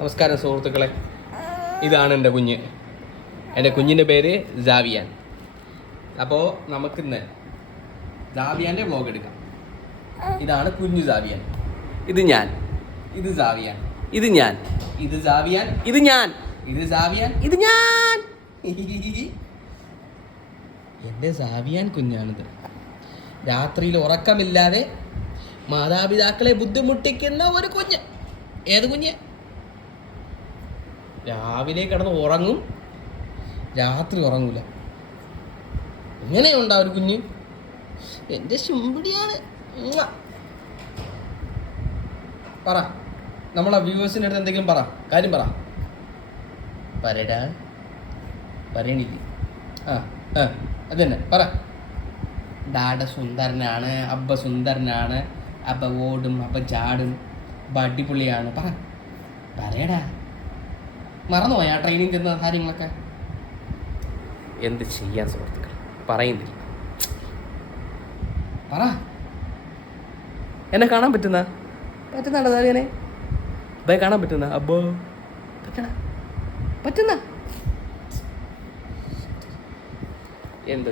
നമസ്കാരം സുഹൃത്തുക്കളെ. ഇതാണ് എന്റെ കുഞ്ഞ്. എന്റെ കുഞ്ഞിന്റെ പേര് ജാവിയാൻ. അപ്പോൾ നമുക്കിന്ന് ജാവിയാന്റെ വ്ലോഗ് എടുക്കാം. ഇതാണ് കുഞ്ഞു ജാവിയാൻ. ഇത് ഞാൻ. ഇത് ജാവിയാൻ. ഇത് ഞാൻ. ഇത് ജാവിയാൻ. ഇത് ഞാൻ. ഇത് ജാവിയാൻ. ഇത് ഞാൻ. എന്റെ ജാവിയാൻ കുഞ്ഞാണിത്. രാത്രിയിൽ ഉറക്കമില്ലാതെ മാതാപിതാക്കളെ ബുദ്ധിമുട്ടിക്കുന്ന ഒരു കുഞ്ഞ്. ഏത് കുഞ്ഞ്? രാവിലെ കിടന്ന് ഉറങ്ങും. രാത്രി ഉറങ്ങൂല. എങ്ങനെയുണ്ടാ ഒരു കുഞ്ഞ്? എന്റെ ശുംപിടിയാണ്. പറ. നമ്മളെ വ്യൂവേഴ്സിന്റെ അടുത്ത് എന്തെങ്കിലും പറ. കാര്യം പറ. പറയടാ. പറയണില്ല? ആ ആ അത് തന്നെ പറ ഡാഡ സുന്ദരനാണ്. അബ്ബ സുന്ദരനാണ്. അബ്ബ ഓടും അബ്ബ ചാടും. അബ്ബ അടിപൊളിയാണ്. പറ. പറയടാ. മറന്നുപോയി ആ ട്രെയിനിങ് ചെന്ന കാര്യങ്ങളൊക്കെ? എന്ത് ചെയ്യാൻ സുഹൃത്തുക്കൾ പറയുന്നില്ല. പറ. എന്നെ കാണാൻ പറ്റുന്ന? പറ്റുന്നാണ് സാറിയനെ അബ്ബയെ കാണാൻ പറ്റുന്ന? അബ്ബോ. പറ്റണ. പറ്റുന്ന? എന്ത്